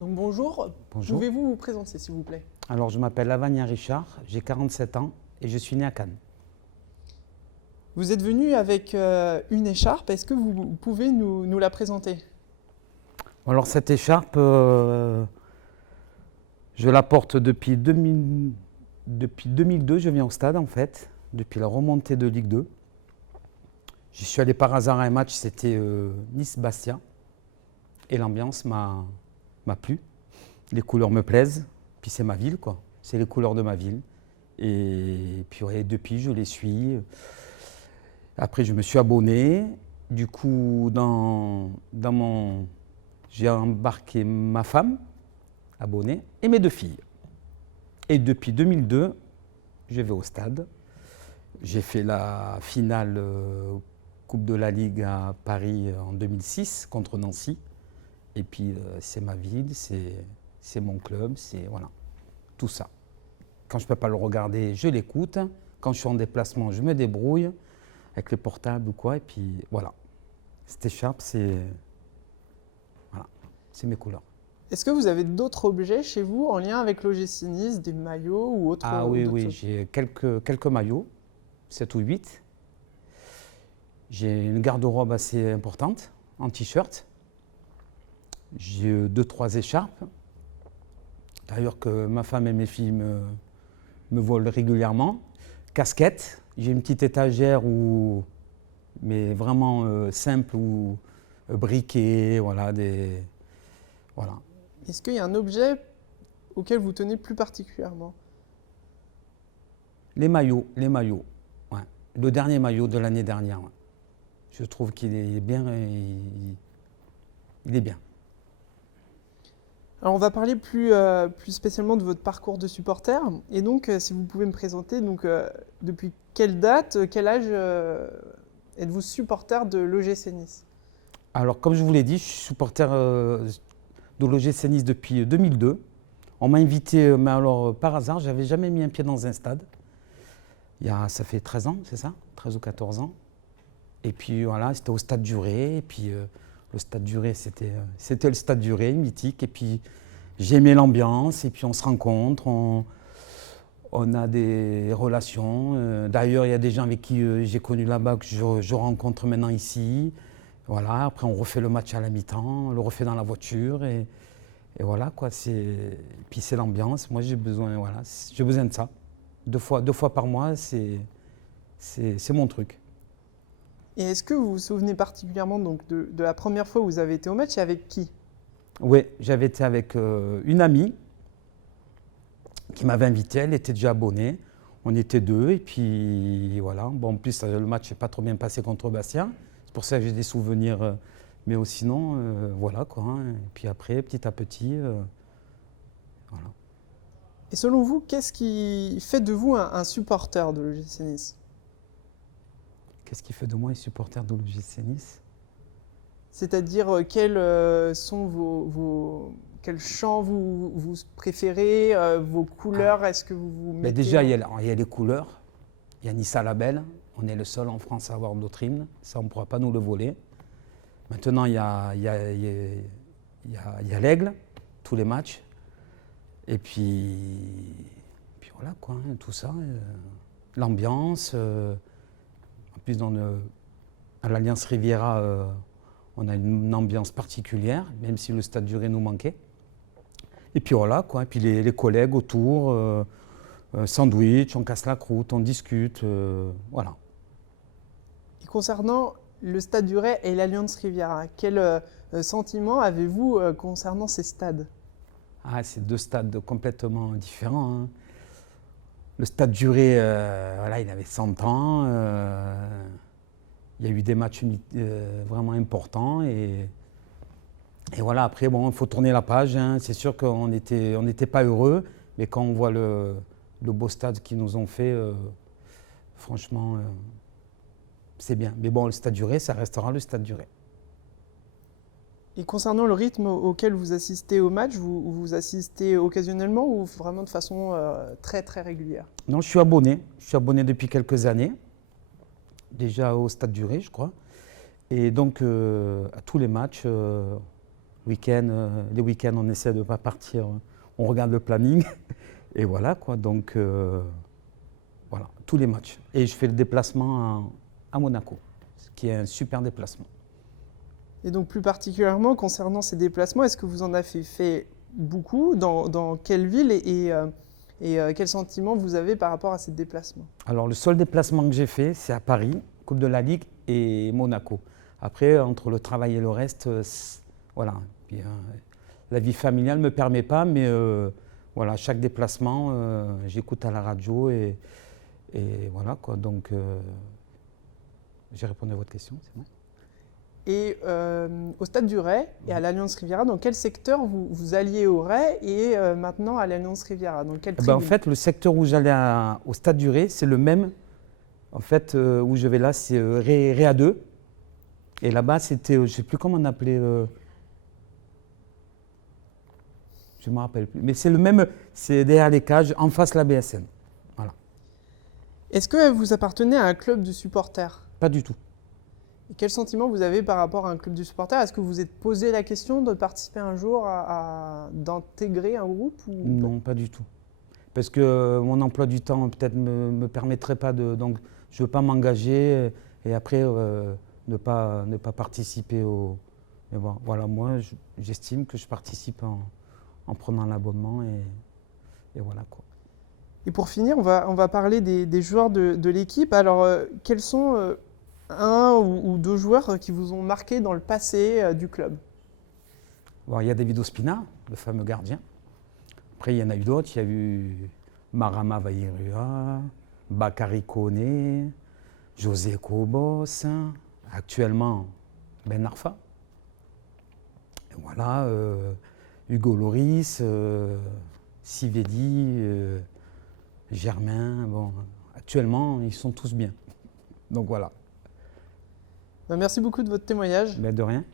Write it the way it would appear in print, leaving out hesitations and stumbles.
Donc bonjour, Bonjour. pouvez-vous vous présenter s'il vous plaît? Alors, je m'appelle Lavagna Richard, j'ai 47 ans et je suis né à Cannes. Vous êtes venu avec une écharpe, est-ce que vous pouvez nous la présenter? Alors, cette écharpe, je la porte depuis 2002, je viens au stade en fait, depuis la remontée de Ligue 2. J'y suis allé par hasard à un match, c'était Nice-Bastia. Et l'ambiance m'a plu. Les couleurs me plaisent, puis c'est ma ville quoi, c'est les couleurs de ma ville. Et puis ouais, depuis, je les suis. Après, je me suis abonné. Du coup, j'ai embarqué ma femme, abonnée, et mes deux filles. Et depuis 2002, je vais au stade. J'ai fait la finale Coupe de la Ligue à Paris en 2006 contre Nancy. Et puis, c'est ma ville, c'est mon club, c'est voilà, tout ça. Quand je ne peux pas le regarder, je l'écoute. Quand je suis en déplacement, je me débrouille avec les portables ou quoi. Et puis voilà, cette écharpe, voilà, c'est mes couleurs. Est-ce que vous avez d'autres objets chez vous en lien avec l'OGC Nice, des maillots ou Ah ou oui, d'autres oui, choses? j'ai quelques maillots, 7 ou 8. J'ai une garde-robe assez importante en t-shirt. J'ai 2, 3 écharpes. D'ailleurs que ma femme et mes filles me volent régulièrement. Casquette, j'ai une petite étagère mais vraiment simple ou briquet, voilà, voilà. Est-ce qu'il y a un objet auquel vous tenez plus particulièrement? Les maillots, ouais. Le dernier maillot de l'année dernière, ouais. Je trouve qu'il est bien, il est bien. Alors on va parler plus spécialement de votre parcours de supporter. Et donc si vous pouvez me présenter, donc, depuis quelle date, quel âge êtes-vous supporter de l'OGC Nice? Alors, comme je vous l'ai dit, je suis supporter de l'OGC Nice depuis 2002. On m'a invité, mais alors par hasard, j'avais jamais mis un pied dans un stade. Ça fait 13 ans, c'est ça? 13 ou 14 ans. Et puis voilà, c'était au stade du Ré. Et puis le stade du Ré, c'était le stade du Ré, mythique. Et puis j'ai aimé l'ambiance. Et puis on se rencontre, on a des relations. D'ailleurs, il y a des gens avec qui j'ai connu là-bas que je rencontre maintenant ici. Voilà, après on refait le match à la mi-temps, on le refait dans la voiture. Et voilà quoi, puis c'est l'ambiance. Moi j'ai besoin, voilà, j'ai besoin de ça. 2 fois par mois, c'est mon truc. Et est-ce que vous vous souvenez particulièrement donc, de la première fois où vous avez été au match et avec qui? Oui, j'avais été avec une amie qui m'avait invité, elle était déjà abonnée. On était deux et puis voilà. Bon, en plus, le match n'est pas trop bien passé contre Bastia. C'est pour ça que j'ai des souvenirs. Mais sinon, voilà quoi, hein. Et puis après, petit à petit, voilà. Et selon vous, qu'est-ce qui fait de vous un supporter de l'OGC Nice? Qu'est-ce qui fait de moi un supporter de l'OGC Nice? C'est-à-dire quels sont quels chants vous préférez, vos Ah, couleurs, est-ce que vous vous ben mettez déjà, il y a les couleurs. Il y a Nice à la Belle. On est le seul en France à avoir notre hymne. Ça, on ne pourra pas nous le voler. Maintenant, il y a l'Aigle, tous les matchs. Et puis voilà quoi, hein, tout ça. L'ambiance. En plus, à l'Alliance Riviera, on a une ambiance particulière, même si le stade du Ré nous manquait. Et puis voilà quoi. Et puis les collègues autour, sandwich, on casse la croûte, on discute. Voilà. Et concernant le Stade du Ré et l'Alliance Riviera, quel sentiment avez-vous concernant ces stades? Ah, c'est 2 stades complètement différents, hein. Le stade du Ré, voilà, il avait 100 ans. Il y a eu des matchs vraiment importants. Et voilà, après, bon, il faut tourner la page, hein. C'est sûr qu'on n'était pas heureux. Mais quand on voit le beau stade qu'ils nous ont fait, franchement, c'est bien. Mais bon, le stade du Ré, ça restera le stade du Ré. Et concernant le rythme auquel vous assistez au match, vous assistez occasionnellement ou vraiment de façon très très régulière? Non, je suis abonné. Je suis abonné depuis quelques années. Déjà au stade du Ré, je crois. Et donc, à tous les matchs, Les week-ends, on essaie de ne pas partir, on regarde le planning. Et voilà, quoi. Donc, voilà, tous les matchs. Et je fais le déplacement à Monaco, ce qui est un super déplacement. Et donc plus particulièrement concernant ces déplacements, est-ce que vous en avez fait beaucoup? Dans quelle ville quel sentiment vous avez par rapport à ces déplacements? Alors le seul déplacement que j'ai fait, c'est à Paris, Coupe de la Ligue et Monaco. Après, entre le travail et le reste, voilà. Puis, la vie familiale ne me permet pas, mais voilà, chaque déplacement, j'écoute à la radio et voilà, quoi. Donc, j'ai répondu à votre question, c'est bon. Et au Stade du Ray et à l'Alliance Riviera, dans quel secteur vous alliez au Ray et maintenant à l'Alliance Riviera? Dans quelle tribune? En fait, le secteur où j'allais au Stade du Ray, c'est le même. En fait, où je vais là, c'est Réa 2. Et là-bas, c'était, je ne sais plus comment on appelait. Je ne me rappelle plus. Mais c'est le même, c'est derrière les cages, en face la BSN. Voilà. Est-ce que vous appartenez à un club de supporters? Pas du tout. Et quel sentiment vous avez par rapport à un club de supporters? Est-ce que vous vous êtes posé la question de participer un jour d'intégrer un groupe ou... Non, pas du tout. Parce que mon emploi du temps peut-être ne me permettrait pas de... Donc je ne veux pas m'engager et après ne pas participer au... Mais bon, voilà, moi j'estime que je participe en prenant l'abonnement et voilà, quoi. Et pour finir, on va parler des joueurs de l'équipe. Alors, quels sont un ou deux joueurs qui vous ont marqué dans le passé du club? Bon, il y a David Ospina, le fameux gardien. Après, il y en a eu d'autres. Il y a eu Marama Vairua, Bakary Koné, José Cobos, actuellement Ben Arfa. Et voilà, Hugo Loris, Sivedi, Germain. Bon, actuellement, ils sont tous bien. Donc voilà. Merci beaucoup de votre témoignage. Mais de rien.